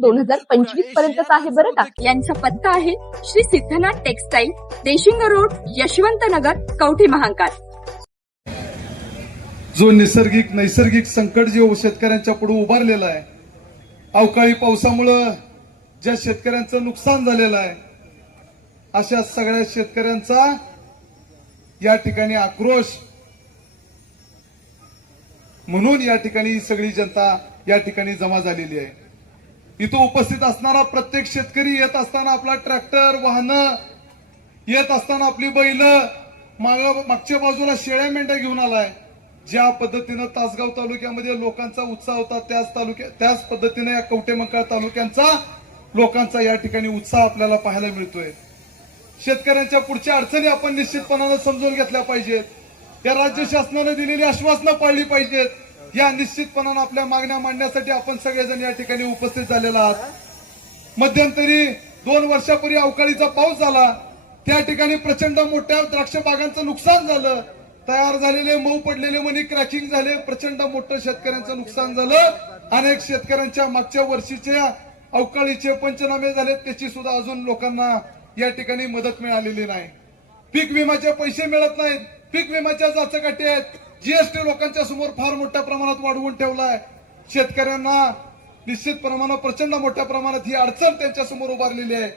दोन हजार पंचवीस पर्यंतच आहे बरं का? यांचा पत्ता आहे श्री सिद्धनाथ टेक्सटाईल देशिंग रोड यशवंत नगर कवठी महांकाळ. जो निसर्गिक नैसर्गिक संकट जे शेतकऱ्यांच्या पुढे उभारलेलं आहे अवकाळी पावसामुळं ज्या शेतकऱ्यांचं नुकसान झालेलं आहे अशा सगळ्या शेतकऱ्यांचा या ठिकाणी आक्रोश. म्हणून या ठिकाणी ही सगळी जनता या ठिकाणी जमा झालेली आहे. इथं उपस्थित असणारा प्रत्येक शेतकरी येत असताना आपला ट्रॅक्टर वाहनं येत असताना आपली बैल माग मागच्या बाजूला शेळ्या मेंढ्या घेऊन आलाय. ज्या पद्धतीनं तासगाव तालुक्यामध्ये लोकांचा उत्साह होता त्याच तालुक्या त्याच पद्धतीने या कवटेमंकाळ तालुक्यांचा लोकांचा या ठिकाणी उत्साह आपल्याला पाहायला मिळतोय. शेतकऱ्यांच्या पुढच्या अडचणी आपण निश्चितपणानं समजून घेतल्या पाहिजेत. या राज्य शासनाने दिलेली आश्वासनं पाळली पाहिजेत. या निश्चितपणानं आपल्या मागण्या मांडण्यासाठी आपण सगळेजण या ठिकाणी उपस्थित झालेला आहात. मध्यंतरी दोन वर्षापूर्वी अवकाळीचा पाऊस झाला. त्या ठिकाणी प्रचंड मोठ्या द्राक्ष बागांचं नुकसान झालं. तयार झालेले मऊ पडलेले मनी क्रॅकिंग झाले. प्रचंड मोठं शेतकऱ्यांचं नुकसान झालं. अनेक शेतकऱ्यांच्या मागच्या वर्षीच्या अवकाळीचे पंचनामे झाले त्याची सुद्धा अजून लोकांना या ठिकाणी मदत मिळालेली नाही. पीक विम्याचे पैसे मिळत नाहीत. पीक विम्याच्या जाचकाठी आहेत. जीएसटी लोकांच्या समोर फार मोठ्या प्रमाणात वाढवून ठेवलाय. शेतकऱ्यांना निश्चित प्रमाणात प्रचंड मोठ्या प्रमाणात ही अडचण त्यांच्यासमोर उभारलेली आहे.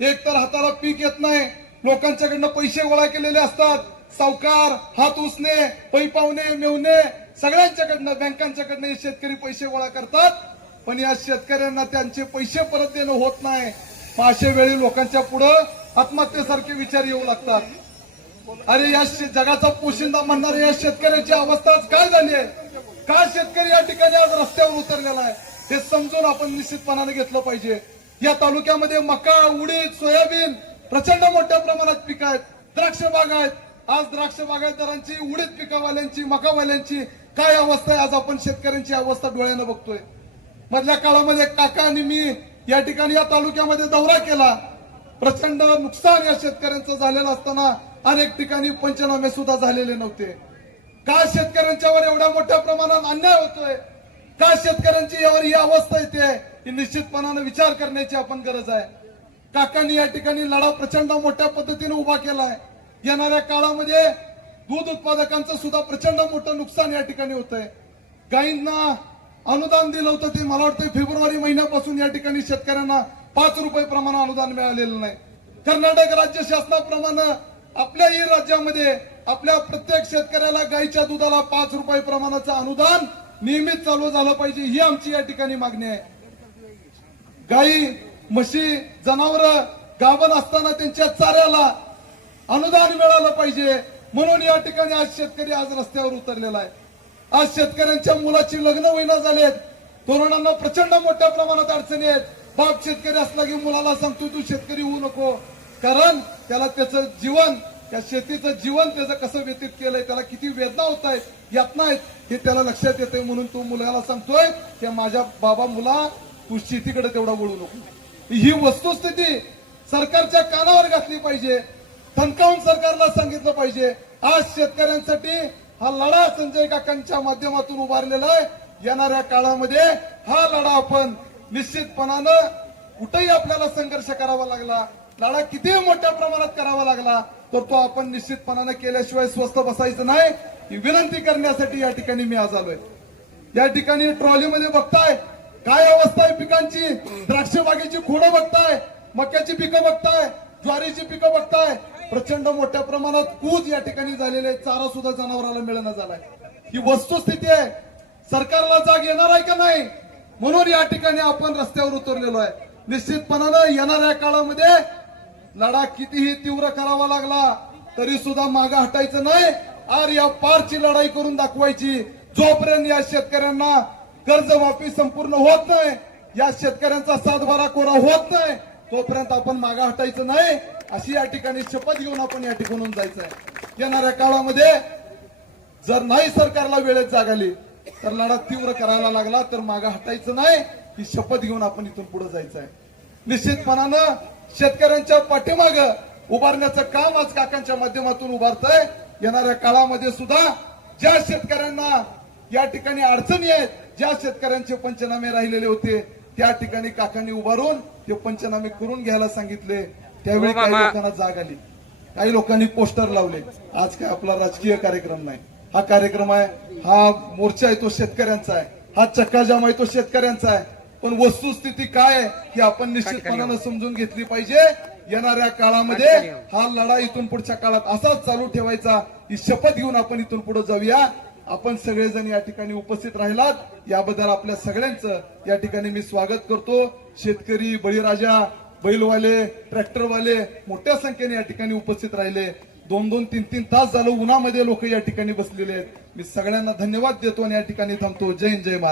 एक तर हाताला पीक येत नाही लोकांच्याकडनं पैसे गोळा केलेले असतात. सावकार हात उसणे पै पावणे मेवणे सगळ्यांच्याकडनं बँकांच्याकडनं हे शेतकरी पैसे गोळा करतात. पण या शेतकऱ्यांना त्यांचे पैसे परत देणं होत नाही. मग अशा वेळी लोकांच्या पुढं आत्महत्येसारखे विचार येऊ लागतात. अरे या जगाचा पोशिंदा म्हणणाऱ्या या शेतकऱ्याची अवस्था आज काय झाली आहे? का शेतकरी या ठिकाणी आज रस्त्यावर उतरलेला आहे? हे समजून आपण निश्चितपणाने घेतलं पाहिजे. या तालुक्यामध्ये मका उडीद सोयाबीन प्रचंड मोठ्या प्रमाणात पिक आहेत. द्राक्ष बाग आहेत. आज द्राक्ष बागायतदारांची उडीद पिकावाल्यांची मकावाल्यांची काय अवस्था आहे? आज आपण शेतकऱ्यांची अवस्था डोळ्यानं बघतोय. मधल्या काळामध्ये काका आणि मी या ठिकाणी या तालुक्यामध्ये दौरा केला. प्रचंड नुकसान या शेतकऱ्यांचं झालेलं असताना अनेक ठिकाणी पंचनामे सुद्धा झालेले नव्हते. का शेतकऱ्यांच्यावर एवढ्या मोठ्या प्रमाणात अन्याय होतोय? का शेतकऱ्यांची यावर ही अवस्था येते? ही निश्चितपणानं विचार करण्याची आपण गरज आहे. काकांनी या ठिकाणी लढा प्रचंड मोठ्या पद्धतीने उभा केलाय. येणाऱ्या काळामध्ये दूध उत्पादकांचं सुद्धा प्रचंड मोठं नुकसान या ठिकाणी होत आहे गायींना अनुदान दिलं होतं ते मला वाटतं फेब्रुवारी महिन्यापासून या ठिकाणी शेतकऱ्यांना पाच रुपये प्रमाण अनुदान मिळालेलं नाही. कर्नाटक राज्य शासनाप्रमाणे आपल्याही राज्यामध्ये आपल्या प्रत्येक शेतकऱ्याला गायीच्या दुधाला पाच रुपये प्रमाणाचं अनुदान नियमित चालू झालं पाहिजे ही आमची या ठिकाणी मागणी आहे. गायी म्हशी जनावर गाभण असताना त्यांच्या चाऱ्याला अनुदान मिळालं पाहिजे म्हणून या ठिकाणी आज शेतकरी आज रस्त्यावर उतरलेला आहे. आज शेतकऱ्यांच्या मुलाची लग्न होईना झालेत तरुणांना प्रचंड मोठ्या प्रमाणात अडचणी आहेत. बाप शेतकरी असला की मुलाला सांगतो तू शेतकरी होऊ नको कारण त्याला त्याचं जीवन त्या शेतीचं जीवन त्याचं कसं व्यतीत केलंय त्याला किती वेदना होत आहेत यातना आहेत हे त्याला लक्षात येते म्हणून तो मुलाला सांगतोय की माझ्या बाबा मुला तू शेतीकडे तेवढा वळू नको. ही वस्तुस्थिती सरकारच्या कानावर घातली पाहिजे थनकावून सरकारला सांगितलं पाहिजे. आज शेतकऱ्यांसाठी हा लढा संजय काकांच्या माध्यमातून उभारलेला आहे. येणाऱ्या काळामध्ये हा लढा आपण निश्चितपणानं कुठेही आपल्याला संघर्ष करावा लागला. लढा किती मोठ्या प्रमाणात करावा लागला तर तो आपण निश्चितपणाने केल्याशिवाय स्वस्त बसायचं नाही. ही विनंती करण्यासाठी या ठिकाणी मी आज आलोय. या ठिकाणी ट्रॉलीमध्ये बघताय काय अवस्था आहे पिकांची? द्राक्ष बागेची खोडं बघताय मक्याची पिकं बघताय ज्वारीची पिकं बघताय. प्रचंड मोठ्या प्रमाणात कूज या ठिकाणी झालेले आहे. चारा सुद्धा जनावराला मिळणं झालाय. ही वस्तुस्थिती आहे. सरकारला जाग येणार आहे का नाही? म्हणून या ठिकाणी आपण रस्त्यावर उतरलेलो आहे. निश्चितपणानं येणाऱ्या काळामध्ये लढा कितीही तीव्र करावा लागला तरी सुद्धा मागे हटायचं नाही. आर या पारची लढाई करून दाखवायची. जोपर्यंत या शेतकऱ्यांना कर्जमाफी संपूर्ण होत नाही या शेतकऱ्यांचा सातबारा कोरा होत नाही तोपर्यंत आपण मागा हटायचं नाही. अशी या ठिकाणी शपथ घेऊन आपण या ठिकाणून जायचं आहे येणाऱ्या काळामध्ये जर नाही सरकारला वेळेत जाग आली तर लढा तीव्र करायला लागला तर मागा हटायचं नाही. ही शपथ घेऊन आपण इथून पुढे जायचं आहे निश्चितपणानं शेतकऱ्यांच्या पाठीमाग उभारण्याचं काम आज काकांच्या माध्यमातून उभारतंय. येणाऱ्या काळामध्ये सुद्धा ज्या शेतकऱ्यांना या ठिकाणी अडचणी आहेत ज्या शेतकऱ्यांचे पंचनामे राहिलेले होते त्या ठिकाणी काकांनी उभारून ते पंचनामे करून घ्यायला सांगितले. त्यावेळी हो काही. लोकांना जाग आली. काही लोकांनी पोस्टर लावले. आज काय आपला राजकीय कार्यक्रम नाही. हा कार्यक्रम आहे हा मोर्चा आहे तो शेतकऱ्यांचा आहे. हा चक्काजाम आहे तो शेतकऱ्यांचा आहे. पण वस्तुस्थिती काय आहे ही आपण निश्चितपणानं समजून घेतली पाहिजे. येणाऱ्या काळामध्ये हा लढा इथून पुढच्या काळात असाच चालू ठेवायचा. ही शपथ घेऊन आपण इथून पुढे जाऊया. आपण सगळेजण या ठिकाणी उपस्थित राहिलात. याबद्दल आपल्या सगळ्यांचं या ठिकाणी मी स्वागत करतो. शेतकरी बळीराजा बैलवाले ट्रॅक्टरवाले मोठ्या संख्येने या ठिकाणी उपस्थित राहिले. दोन दोन तीन तीन तास झालं. उन्हामध्ये लोक या ठिकाणी बसलेले आहेत. मी सगळ्यांना धन्यवाद देतो आणि या ठिकाणी थांबतो. जय हिंद जय महाराज